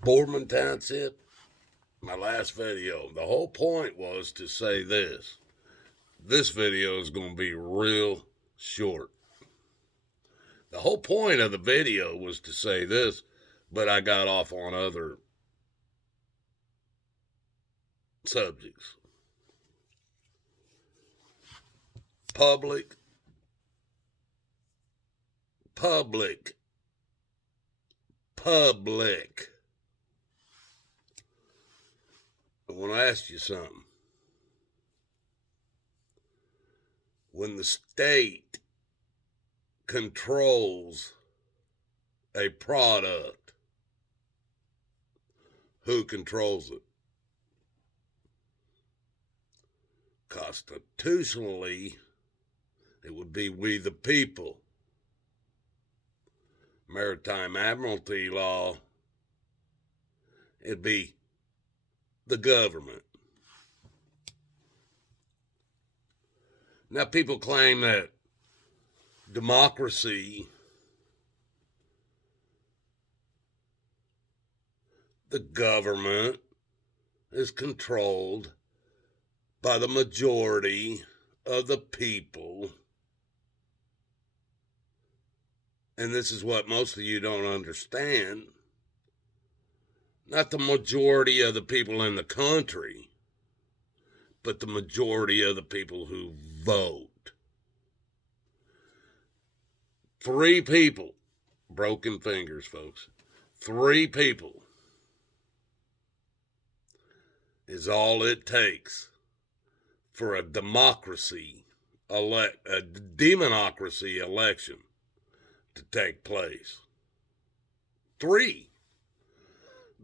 Boardman Township, my last video. The whole point was to say this. This video is going to be real short. The whole point of the video was to say this, but I got off on other subjects. Public. I want to ask you something. When the state controls a product, who controls it? Constitutionally, it would be we the people. Maritime Admiralty law, it'd be the government. Now, people claim that democracy, the government, is controlled by the majority of the people. And this is what most of you don't understand. Not the majority of the people in the country, but the majority of the people who vote. 3 people, broken fingers, folks. 3 people is all it takes for a democracy, a demonocracy election to take place. 3.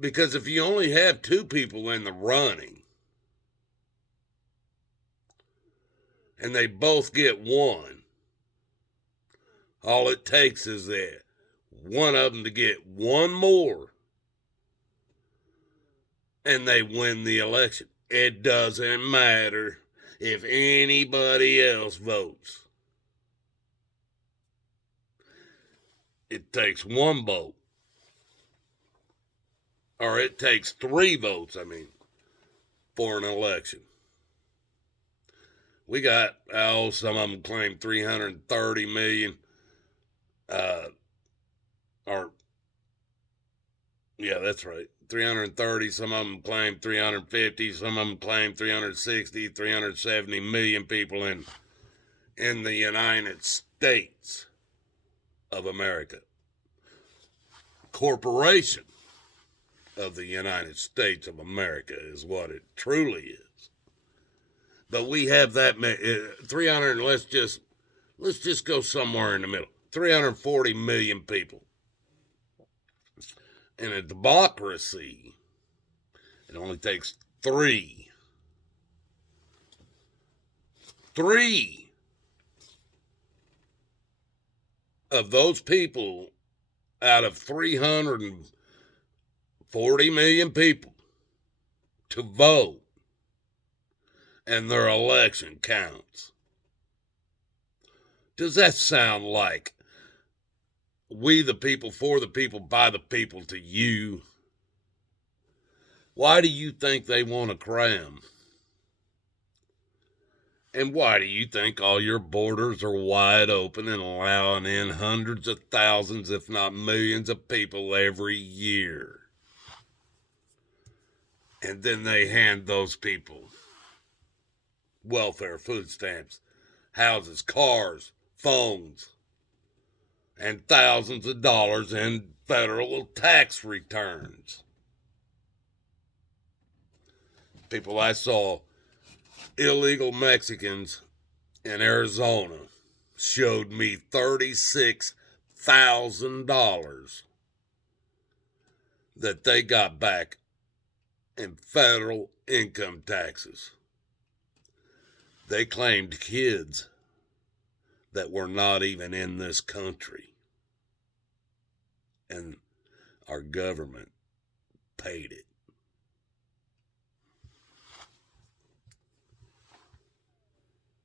Because if you only have 2 people in the running, and they both get 1, all it takes is that one of them to get 1 more, and they win the election. It doesn't matter if anybody else votes. It takes 1 vote. Or it takes 3 votes, for an election. We got, some of them claim 330 million. That's right. 330, some of them claim 350, some of them claim 360, 370 million people in the United States of America. Corporation of the United States of America is what it truly is. But we have that 300, let's just go somewhere in the middle. 340 million people. In a democracy, it only takes 3. 3 of those people out of 340 million people to vote, and their election counts. Does that sound like we the people, for the people, by the people to you? Why do you think they want to cram? And why do you think all your borders are wide open and allowing in hundreds of thousands, if not millions of people every year? And then they hand those people welfare, food stamps, houses, cars, phones, and thousands of dollars in federal tax returns. People I saw, illegal Mexicans in Arizona, showed me $36,000 that they got back in federal income taxes. They claimed kids that were not even in this country. And our government paid it.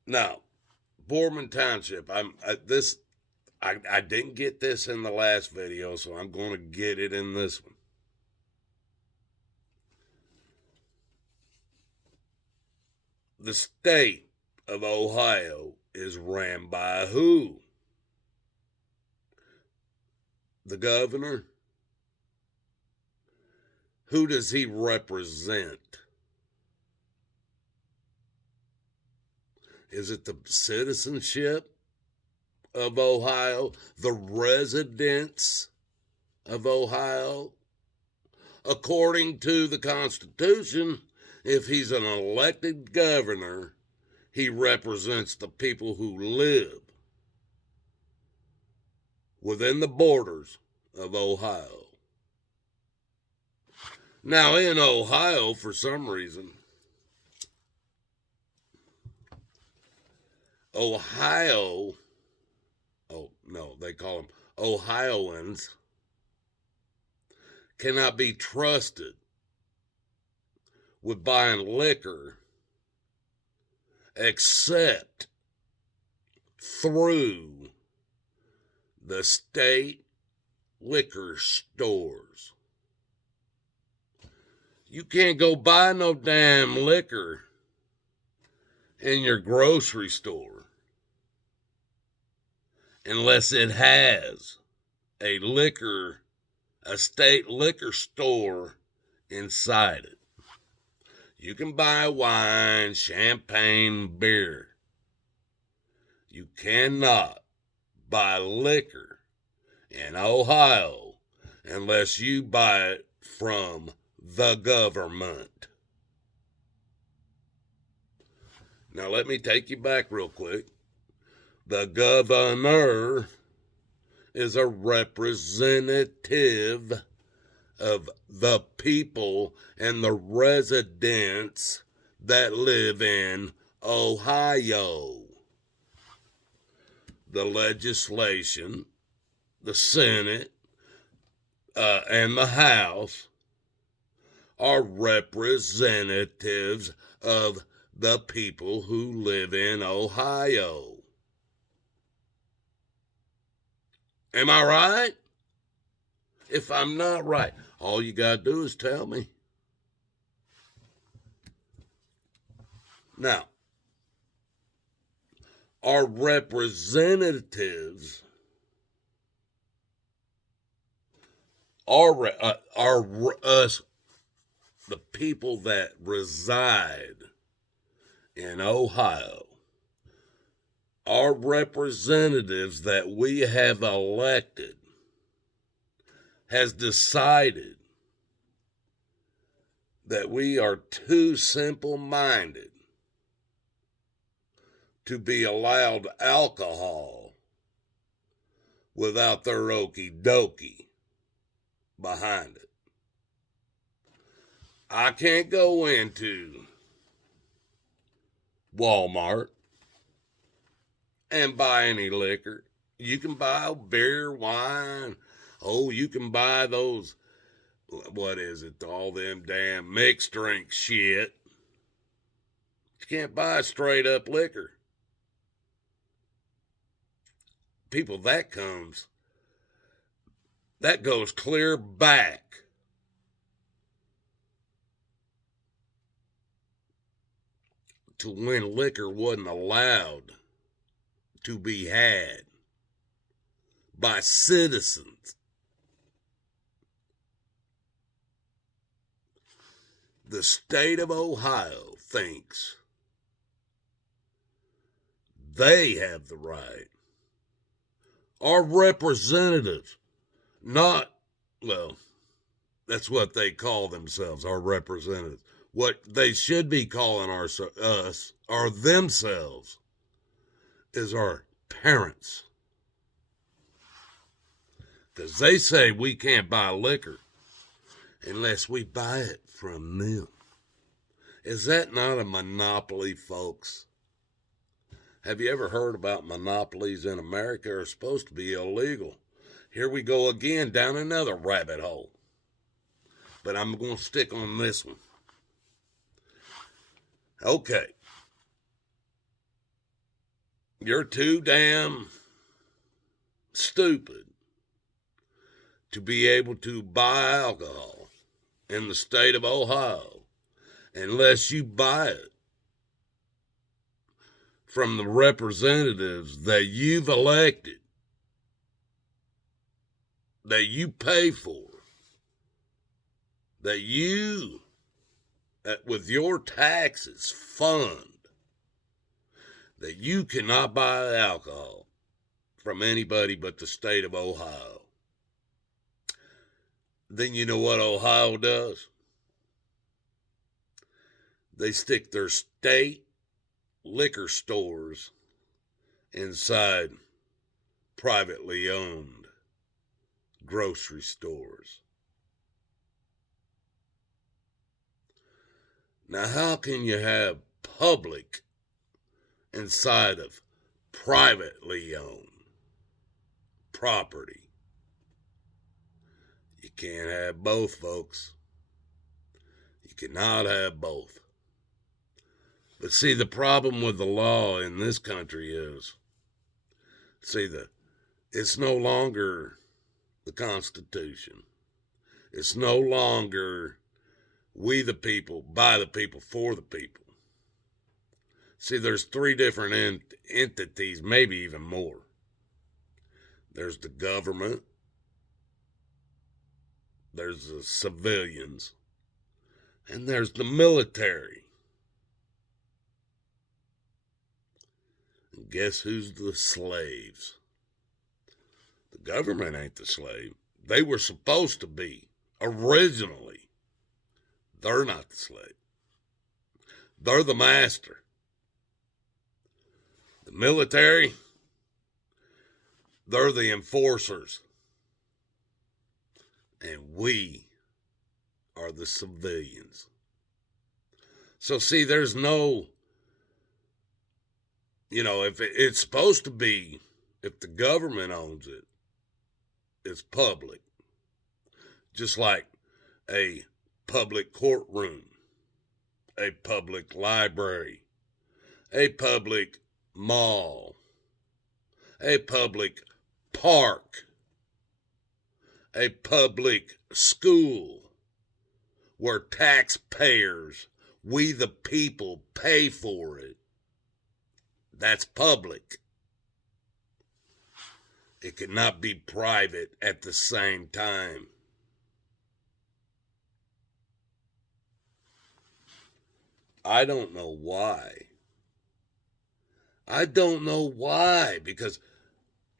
Now, Boardman Township, I didn't get this in the last video, so I'm going to get it in this one. The state of Ohio is ran by who? The governor? Who does he represent? Is it the citizenship of Ohio? The residents of Ohio? According to the Constitution, if he's an elected governor, he represents the people who live within the borders of Ohio. Now, in Ohio, for some reason, Ohio, oh no, they call them Ohioans, cannot be trusted with buying liquor except through the state liquor stores. You can't go buy no damn liquor in your grocery store unless it has a state liquor store inside it. You can buy wine, champagne, beer. You cannot buy liquor in Ohio unless you buy it from the government. Now let me take you back real quick. The governor is a representative of the people and the residents that live in Ohio. The legislation, the Senate, and the House are representatives of the people who live in Ohio. Am I right? If I'm not right, all you got to do is tell me. Now, our representatives are us, the people that reside in Ohio. Our representatives that we have elected has decided that we are too simple-minded to be allowed alcohol without their okie dokie behind it. I can't go into Walmart and buy any liquor. You can buy beer, wine. Oh, you can buy those, what is it, all them damn mixed drink shit. You can't buy straight up liquor. People, that goes clear back to when liquor wasn't allowed to be had by citizens. The state of Ohio thinks they have the right. Our representatives, not, well, that's what they call themselves, our representatives. What they should be calling us or themselves is our parents. Because they say we can't buy liquor unless we buy it from them. Is that not a monopoly, folks? Have you ever heard about monopolies in America are supposed to be illegal? Here we go again down another rabbit hole. But I'm going to stick on this one. Okay. You're too damn stupid to be able to buy alcohol in the state of Ohio unless you buy it from the representatives that you've elected, that you pay for, that you, with your taxes, fund, that you cannot buy alcohol from anybody but the state of Ohio, then you know what Ohio does? They stick their state liquor stores inside privately owned grocery stores. Now, how can you have public inside of privately owned property? You can't have both, folks. You cannot have both. But see, the problem with the law in this country is, it's no longer the Constitution. It's no longer we the people, by the people, for the people. See, there's three different entities, maybe even more. There's the government, there's the civilians, and there's the military. And guess who's the slaves? The government ain't the slave. They were supposed to be originally. They're not the slave. They're the master. The military, they're the enforcers. And we are the civilians. So see, there's no, if it's supposed to be, if the government owns it, it's public. Just like a public courtroom, a public library, a public mall, a public park, a public school where taxpayers, we the people, pay for it. That's public. It cannot be private at the same time. I don't know why. I don't know why, because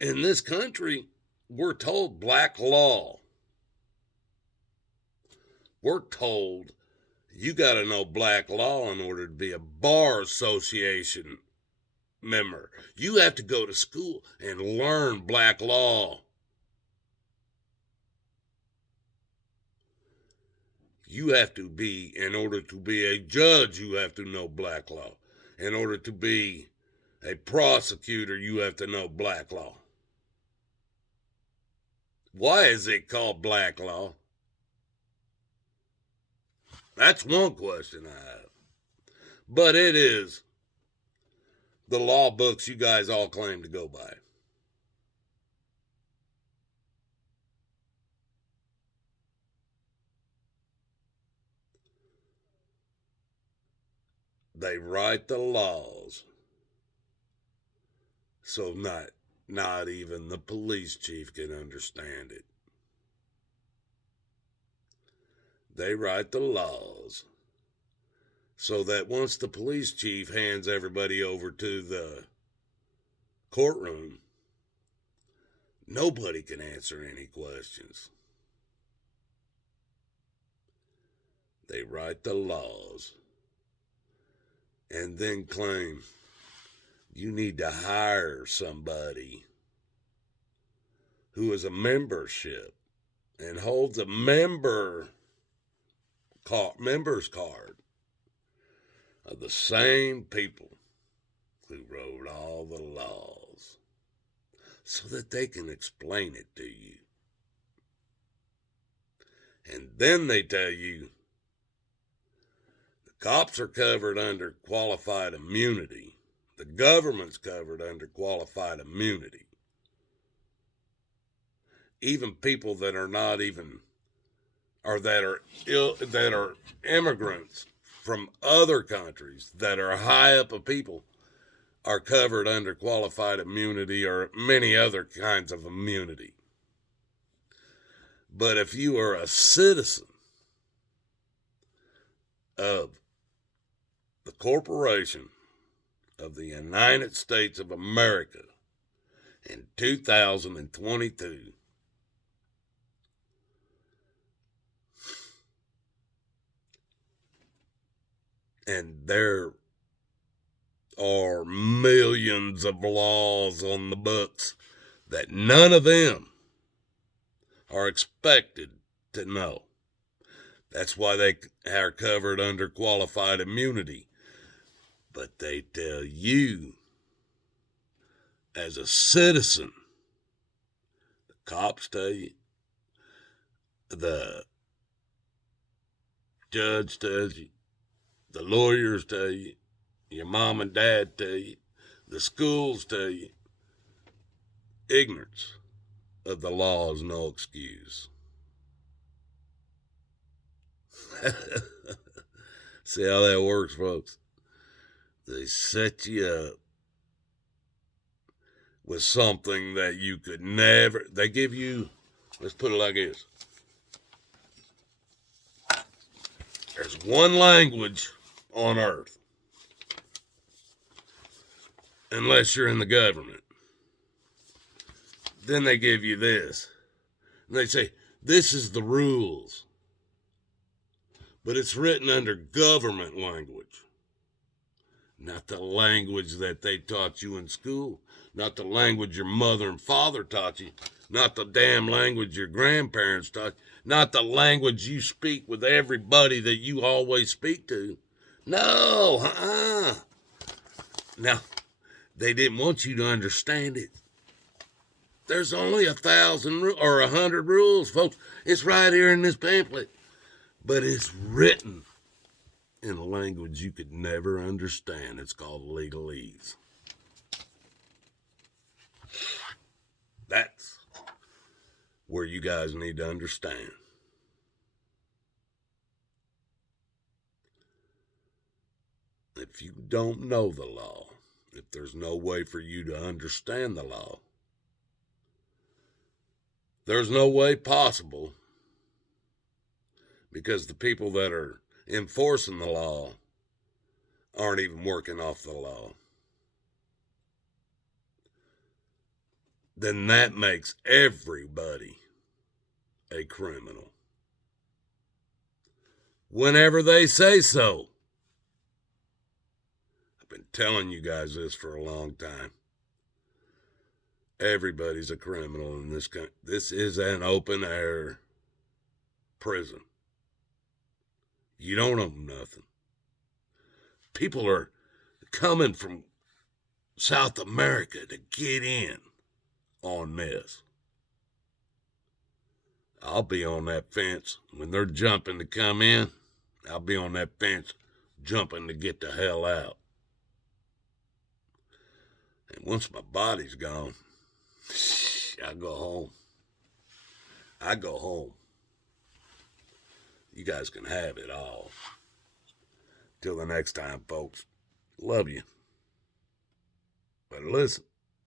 in this country, we're told black law. We're told you got to know black law in order to be a bar association member. You have to go to school and learn black law. You have to be, in order to be a judge, you have to know black law. In order to be a prosecutor, you have to know black law. Why is it called black law? That's one question I have. But it is the law books you guys all claim to go by. They write the laws so not even the police chief can understand it. They write the laws so that once the police chief hands everybody over to the courtroom, nobody can answer any questions. They write the laws and then claim you need to hire somebody who is a membership and holds a member's card of the same people who wrote all the laws so that they can explain it to you. And then they tell you the cops are covered under qualified immunity. The government's covered under qualified immunity. Even people that are not even, or that are immigrants from other countries that are high up of people are covered under qualified immunity or many other kinds of immunity. But if you are a citizen of the corporation of the United States of America in 2022, and there are millions of laws on the books that none of them are expected to know. That's why they are covered under qualified immunity. But they tell you, as a citizen, the cops tell you, the judge tells you, the lawyers tell you, your mom and dad tell you, the schools tell you, ignorance of the law is no excuse. See how that works, folks? They set you up with something that you could never, they give you, let's put it like this. There's one language on earth, unless you're in the government. Then they give you this. And they say, this is the rules. But it's written under government language. Not the language that they taught you in school. Not the language your mother and father taught you. Not the damn language your grandparents taught you. Not the language you speak with everybody that you always speak to. No, Now, they didn't want you to understand it. There's only 1,000 or 100 rules, folks. It's right here in this pamphlet. But it's written in a language you could never understand. It's called legalese. That's where you guys need to understand. If you don't know the law, if there's no way for you to understand the law, there's no way possible, because the people that are enforcing the law aren't even working off the law. Then that makes everybody a criminal. Whenever they say so. I've been telling you guys this for a long time. Everybody's a criminal in this country. This is an open air prison. You don't own nothing. People are coming from South America to get in on this. I'll be on that fence. When they're jumping to come in, I'll be on that fence jumping to get the hell out. And once my body's gone, I go home. I go home. You guys can have it all. Till the next time, folks. Love you. But listen.